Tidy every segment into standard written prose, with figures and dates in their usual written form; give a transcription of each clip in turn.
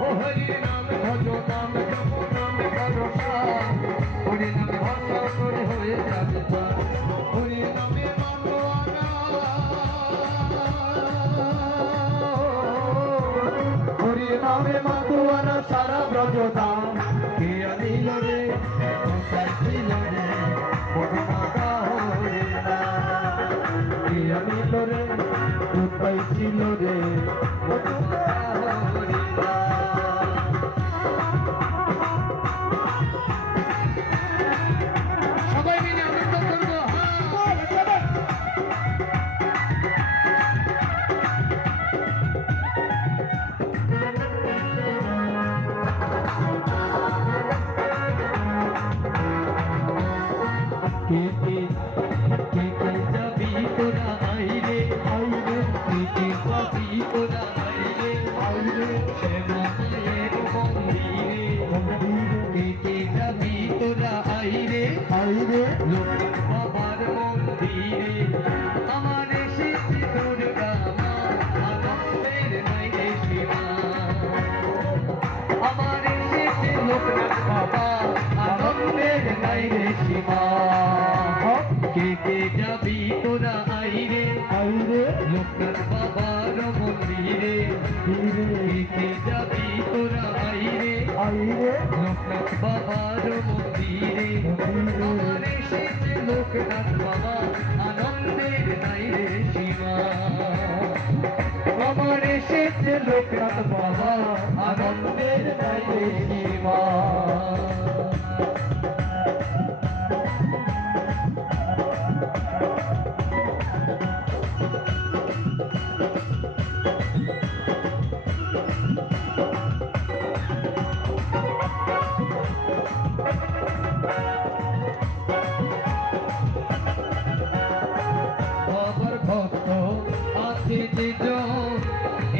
ও হরি নাম ভজো নাম জপ নাম করো সার হরি নামে ভরসা করে হয়ে যাবে পার হরি নামে মানো হরি নামে মাতুয়ানা সারা ব্রজ ধাম কে আনিল রে কোথায় ছিল রে মধুমাখা হরি নাম কে আনিল রে কোথায় ছিল রে মধুমাখা হরি নাম সবাই মিলে আনন্দ করবো কে যাবি তোরা আইরে আইরে কে যাবি তোরা আইরে আইরে শ্যামা মায়ের মন্দিরে কে যাবি তোরা আইরে আইরে লোক বাবার মন্দিরে আমার এসেছে দুর্গা মা আনন্দের নাই রে সীমা আমার এসেছে লোকনাথ বাবা আনন্দের নাই রে সীমা কে যাবি তোরা আইরে আইরে লোকনাথ বাবার মন্দিরে কে যাবি তোরা আইরে আইরে লোকনাথ বাবার মন্দিরে আমার এসেছে লোকনাথ বাবা আনন্দের নাই রে সীমা আমার এসেছে লোকনাথ বাবা আনন্দের নাই রে সীমা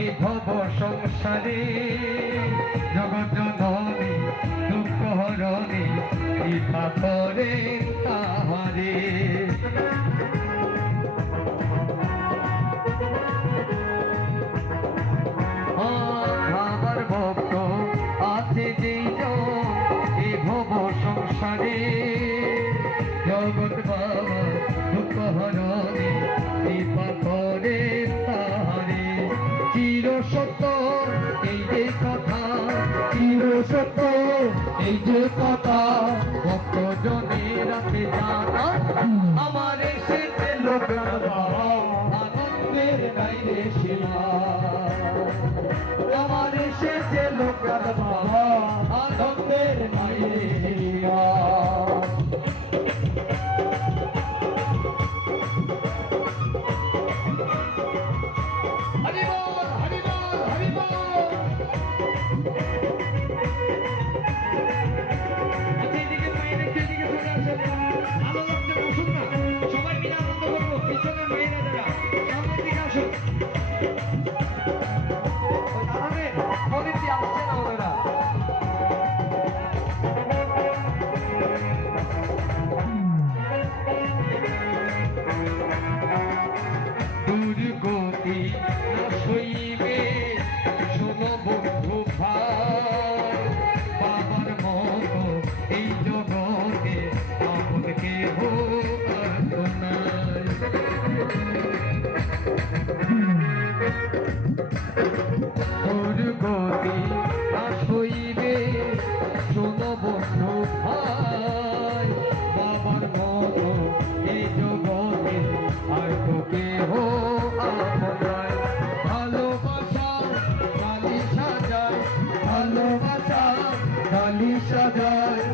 এই ভব সংসারে জগৎ জননী দুঃখ হরণী কৃপা করে তাহারে আমার ভক্ত আছে যেই এই ভব সংসারে জগৎ বাবা দুঃখ হরণী কৃপা করে তাহারে চির সত্য এই যে কথা চির সত্য এই যে কথা ভক্ত জনের রাখে জানা আমার এসেছে লোকনাথ বাবা আনন্দের নাই রে সীমা আমার এসেছে লোকনাথ বাবা আনন্দের নাই রে সীমা দুর্গতি নাশ হইবে শোনো বন্ধু ভাই বাবার মতো এই জগতে আপন কেহ নাই দুর্গতি নাশ হইবে শোনো বন্ধু ভাই বাবার মতো এই জগতে আর তো কেহ ভালোবাসা ডালি সাজায়